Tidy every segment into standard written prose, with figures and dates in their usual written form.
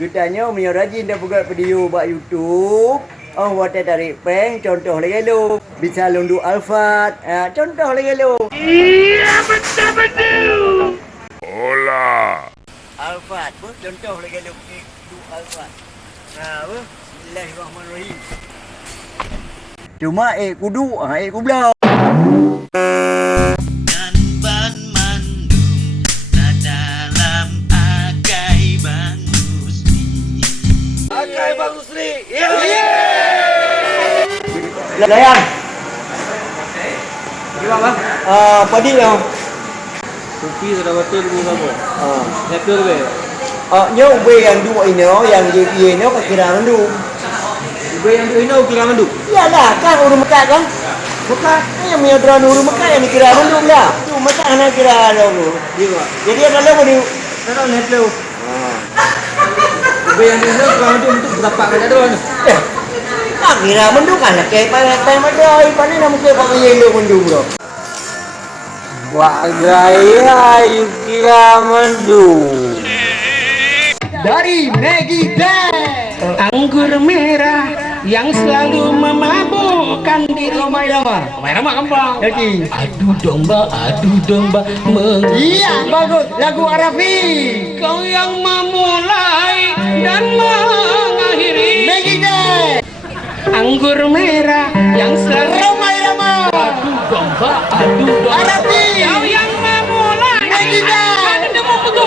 Gutanya punya rajin dah buat video buat YouTube. Oh, buat tarik prank contoh lagi lu. Bisa lundu Alfat. Contoh lagi lu. Iya, betul. Hola. Alfat, bu, contoh lagi lu du Alfat. Bu, Bismillahirrahmanirrahim. Cuma kudu, kublau. Akai Bang Usri. Layan. Gimana? Padi yang. Kopi sudah betul ni kamu. Betul be. Nhớ ube yang dua ini yang dia nó kira mandu. Ube yang tu ini kira mandu. Iyalah, kan urut Mekah kan? Bukan, yang punya drone urut Mekah yang dikira mandu lah. Tu Mekah anak kira dulu. Jadi ada lo ni. Tahu net lo. Ube yang ini kira mandu untuk berapa kali drone? Kira mandu kan nak kayak madai, pandai nak mungkin pakai yellow mandu bro. Wah gaya kira mandu. Dari Maggie Day. Anggur merah yang selalu memabukkan diri. Ramai ramai. Ramai kembang. Jadi. Adu domba, Iya, bagus. Lagu Arafi. Kau yang memulai dan mengakhiri. Maggie Day. Anggur merah yang selalu Ramai ramai. adu domba. Arafi. Kau yang memulai. Maggie Day. Ada demo betul.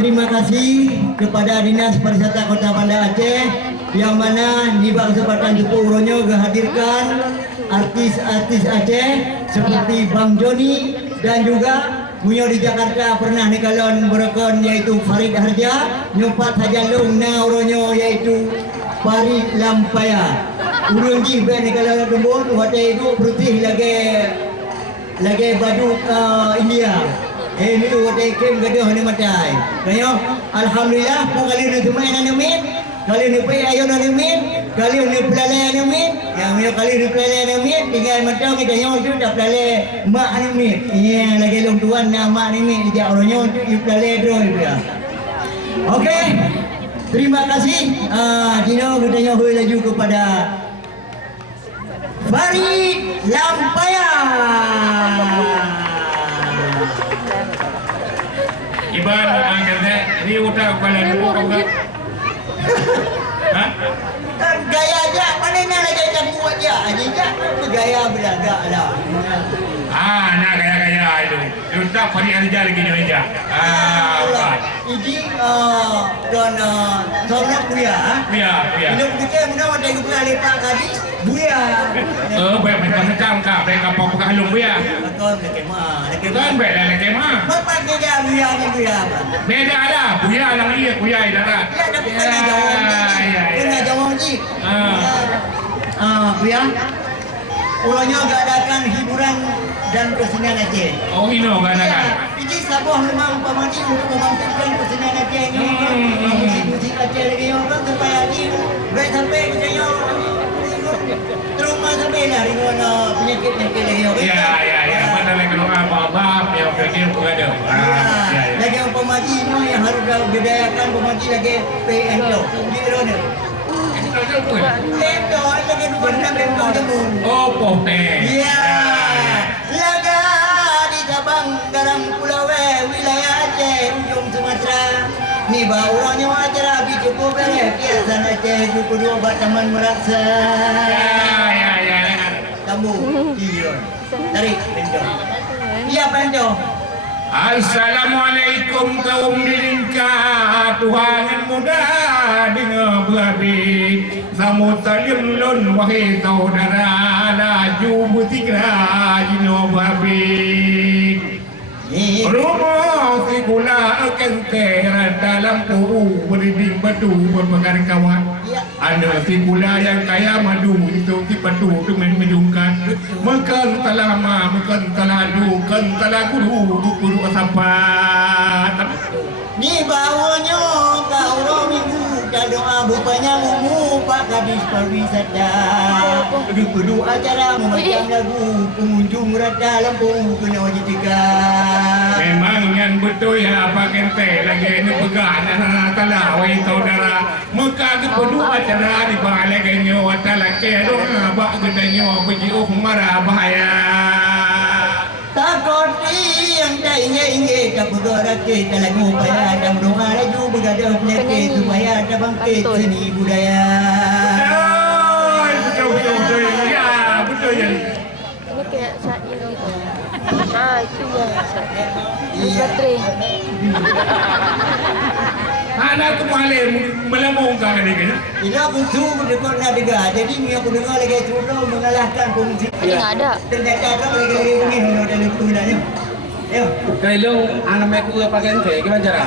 Terima kasih kepada Dinas Pariwisata Kota Banda Aceh yang mana di kesempatan itu uronyo menghadirkan artis-artis Aceh seperti Bang Joni dan juga Bunyo di Jakarta pernah nikalon berokon yaitu Farid Harja, nyopat saja lung na uronyo yaitu Farid Lampaya. Urung ji ben nikalon gembon hotel itu putih lagi badut India. Ini tu kata ikem gaduh ni matai. Kayo, alhamdulillah pun kali ni semua yang namin. Kali ni pay ayo namin. Kali ni pelalai namin. Yang ni kali ni pelalai namin. Tinggal macam kita nyo tu dah pelalai mak namin. Iya lagi long tuan nama namin dia orangnya tu pelalai dro ya. Okey. Terima kasih. Dino kita nyo hui laju kepada Farid Lampaya. Iban angkatnya ini udah kepala dulu kamu kan? Gaya aja, mana nak lagi macam buat dia aja gaya beragak lah. Nah gaya itu. Udah Farid Harja lagi ni aja. Ini don seorang buya. Buya. Ini kita mula ada kita lepak tadi buya. Baik macam-macam kak. Baik apa bukan halung buya. Betul lekemah. Kan baik lah lekemah. Apa dia buya ni buya? Beda ada. Buya lah iya buya dah tak. Ya ada kena jawab. Kena jawab ni. Buya. Ulangnya enggak adakan hiburan dan kesenian Aceh. Oh ino kan kan. Ini Sabah memang pamani untuk membangkitkan kesenian Aceh ini. Musik-musik Aceh lagi orang supaya ini baik sampai katanya teruma sampai lah dengan penyakit-penyakit lagi. Ya. Mana lagi lu abang yang pergi bukan ada. Lagi yang pemaji ini yang harus diberdayakan pemaji lagi PNO. Di mana? PNO lagi bukan PNO temu. Oh pote. Ya. Laga di cabang garam Pulau wilayah Aceh ujung Sumatera. Ni bauranya acara habis cukup beres. Biasa Aceh cukup dua buat taman meraksa. Ya. Kamu iya. Tarik Pendo. Iya Pendo. Assalamualaikum kaum dilingkah Tuhan yang muda dengan berabi Samud salim lun wahai saudara Laju bertiga jino berabi Rumah si gula kentera dalam puru berdinding batu bermegar kawan. Ada si gula yang kaya madu itu si batu tu main menjungkat. Makan talama, makan taladu, makan talaguru, guru asapat. Ni bawanya kau orang minggu dah doa bupanya mumu pak gadis pariwisata. Kudu acara memacam lagu pengunjung rada lampu kena wajib tiga. betul ya Pak Kente lagi ini pegang kalawai saudara muka kepenuh acara di balai genyo watala ke dong bak gedanyo bagi marah bahaya takut yang dainya ingin kapudora kita lagu upaya dan doa laju begadang penyakit supaya ada bangkit seni budaya. Betul ya betul ya. Ini kayak syair gitu. Ah, itu ya. Iya. Baterai. Anak tu malay melamong ka kanina. Ini aku tuh dekor nadega, jadi ni aku dengar lagi suruh mengalahkan komisi. Ini nggak ada. Ternyata ada lagi begini dalam penggunaannya. Yo, Kailong anak meku pakai ente gimana cara?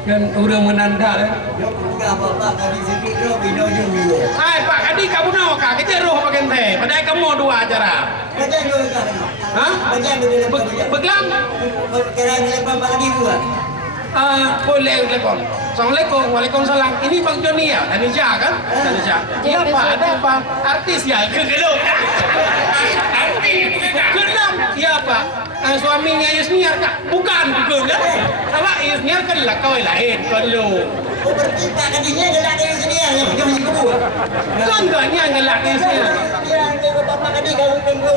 Kan udah menanda ya. yo buka apa-apa kali sedikit bino juga. Hai Pak Kadi kamu nak kah? Kita roh pakai ente. Padahal kamu dua acara. Baca dulu kan. Hah? Baca dulu lepas. Beglam? Kerana lepas lagi buat. Boleh telepon. Assalamualaikum, waalaikumsalam. Ini Bang Joni ya, Indonesia kan? Indonesia. Iya Pak, ada apa? Artis ya, kegelung. Kegelung, iya Pak. Suaminya Yusniar kak? Bukan, bukan kan? Apa Yusniar kan lah kau lain, kegelung. Oh berarti Pak Kadinya gelak dari sini ya, yang jom kedua. Kan gaknya ngelak Yusniar. Ya, ni Bapak Kadi kalau tunggu.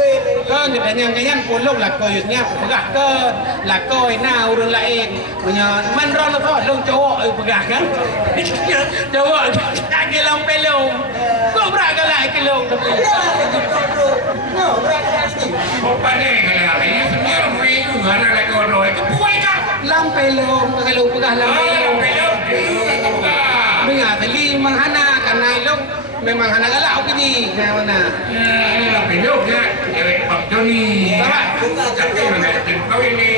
Kan katanya kanyan pulung lah kau Yusniar. Pegah ke, lah kau na urang lain. Punya manron lah tu, long cowok pegah kan? Cowok lagi lampelong. Kau beragam lah kelong tapi. No, berapa lagi? Apa ni kalau ini sebenarnya mui itu mana lagi orang itu buai kan? Lampelong, kalau pegah lampelong. Belum. Dengar tadi menghana karena ilong memang hana galak ke ni. Mana? Belum ya. Bang Joni. Tapi mana kau ini?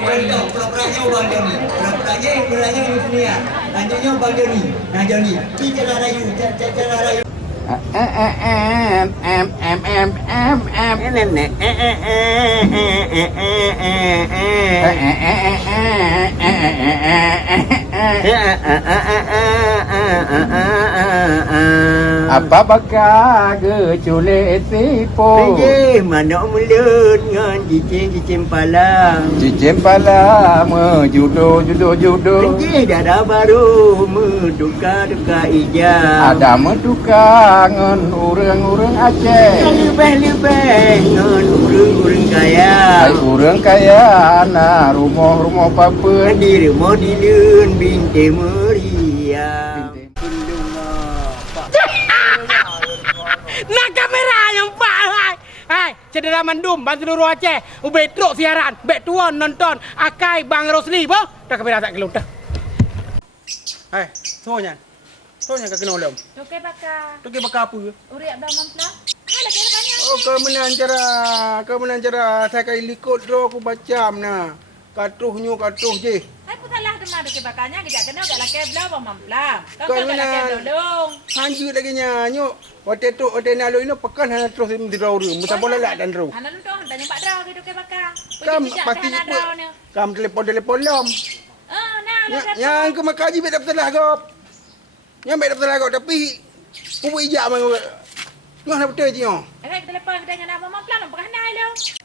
Contoh, pura-puranya Bang Joni. Pura-puranya Yusnia. Lanjutnya Bang Joni. Nah Joni, bicara rayu, cara rayu. Apa bakal geculik sipo Pijih, manok mulut ngan cicing palang. Cicim pala judo Pijih, dada baru menduka-duka ijam. Ada meduka ngen urang-urang Aceh Lebih-lebih ngan urang-urang kaya. Hai urang kaya na rumah-rumah papa Di rumah di lun binti meriah. Nak kamera yang Pak. Hai, cedera mandum bantu seluruh Aceh. Ubet truk siaran, bet tuan nonton Akai Bang Rosli po. Dah kamera tak kelung dah. Hai, semuanya. Semuanya kena ulum. Oke bakar. Tu ke bakar apa? Uri abang mampla. Ada kira banyak. Oh kemenang cara saya kai likut ro aku bacam na katuh je Hai putalah demar ke bakarnya kita kena gak laki belah abang mampla. Kau Kau kan gak laki mana? dolong. hanju lagi nyanyo hotel tu hotel nalo ini pekan hana terus di ro muta bola lah dan ro Anak tu tanya Pak Draw gitu ke bakar. kam pasti kam telepon lom Ah, nah, yang ke makaji bet dapat lah gop yang bet dapat lah gop tapi pupu ijak mang ngah nak betul je Kita telepon kita dengan abang mampla nak pernah naik lo.